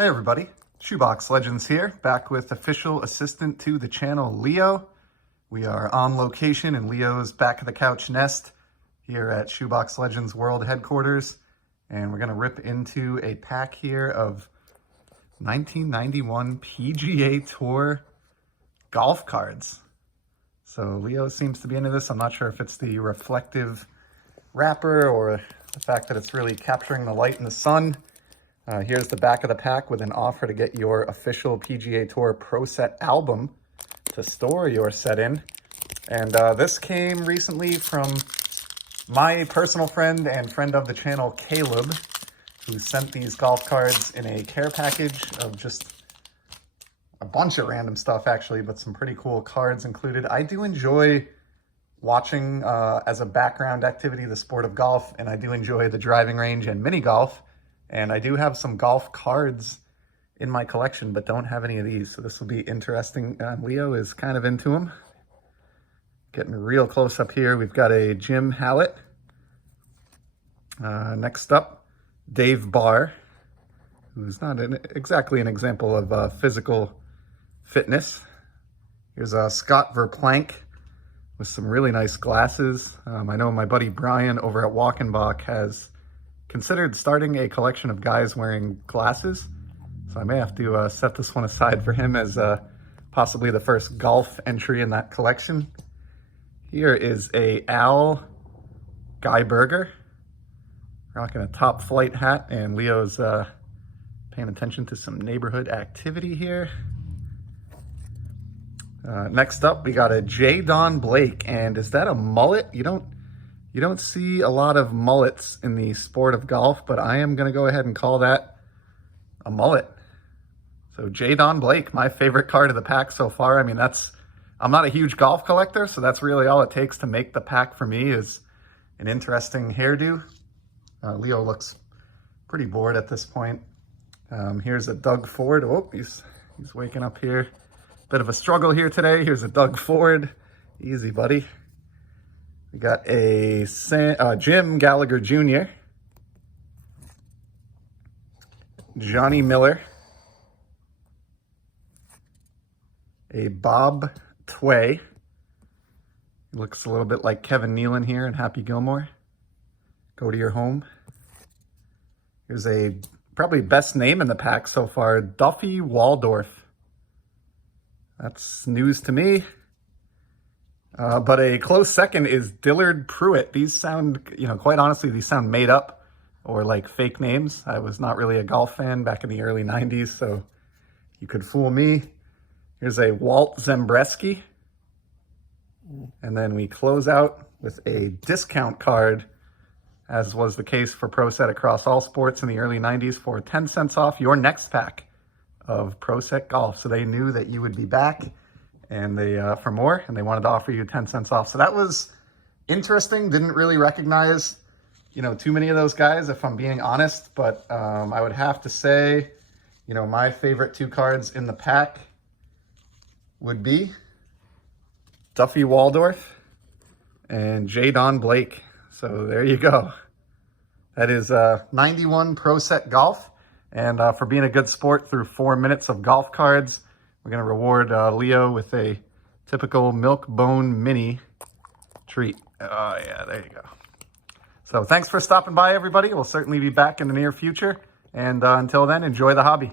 Hey everybody, Shoebox Legends here, back with official assistant to the channel, Leo. We are on location in Leo's back of the couch nest here at Shoebox Legends World Headquarters, and we're going to rip into a pack here of 1991 PGA Tour golf cards. So Leo seems to be into this. I'm not sure if it's the reflective wrapper or the fact that it's really capturing the light in the sun. Here's the back of the pack with an offer to get your official PGA Tour Pro Set album to store your set in. And this came recently from my personal friend and friend of the channel, Caleb, who sent these golf cards in a care package of just a bunch of random stuff, actually, but some pretty cool cards included. I do enjoy watching as a background activity the sport of golf, and I do enjoy the driving range and mini golf. And I do have some golf cards in my collection, but don't have any of these. So this will be interesting. Leo is kind of into them. Getting real close up here. We've got a Jim Hallett. Next up, Dave Barr, who's not exactly an example of physical fitness. Here's Scott Verplank with some really nice glasses. I know my buddy Brian over at Walkenbach has considered starting a collection of guys wearing glasses. So I may have to set this one aside for him as possibly the first golf entry in that collection. Here is a Al Guyberger, rocking a Top Flight hat, and Leo's paying attention to some neighborhood activity here. Next up, we got a J. Don Blake, and is that a mullet? You don't see a lot of mullets in the sport of golf, but I am going to go ahead and call that a mullet. So J. Don Blake, my favorite card of the pack so far. I mean, I'm not a huge golf collector, so that's really all it takes to make the pack for me is an interesting hairdo. Leo looks pretty bored at this point. Here's a Doug Ford. Oh, he's waking up here. Bit of a struggle here today. Here's a Doug Ford. Easy, buddy. We got a Jim Gallagher Jr., Johnny Miller, a Bob Tway. He looks a little bit like Kevin Nealon here in Happy Gilmore. Go to your home. Here's a probably best name in the pack so far, Duffy Waldorf. That's news to me. But a close second is Dillard Pruitt. These sound, quite honestly, these sound made up or like fake names. I was not really a golf fan back in the early 90s, so you could fool me. Here's a Walt Zembreski. And then we close out with a discount card, as was the case for Pro Set across all sports in the early 90s, for 10 cents off your next pack of Pro Set Golf. So they knew that you would be back and they for more, and they wanted to offer you 10 cents off. So that was interesting. Didn't really recognize, too many of those guys, if I'm being honest, but I would have to say, my favorite two cards in the pack would be Duffy Waldorf and J. Don Blake. So there you go. That is 91 Pro Set Golf. And for being a good sport through 4 minutes of golf cards, we're going to reward Leo with a typical Milk Bone Mini treat. Oh, yeah, there you go. So thanks for stopping by, everybody. We'll certainly be back in the near future. And until then, enjoy the hobby.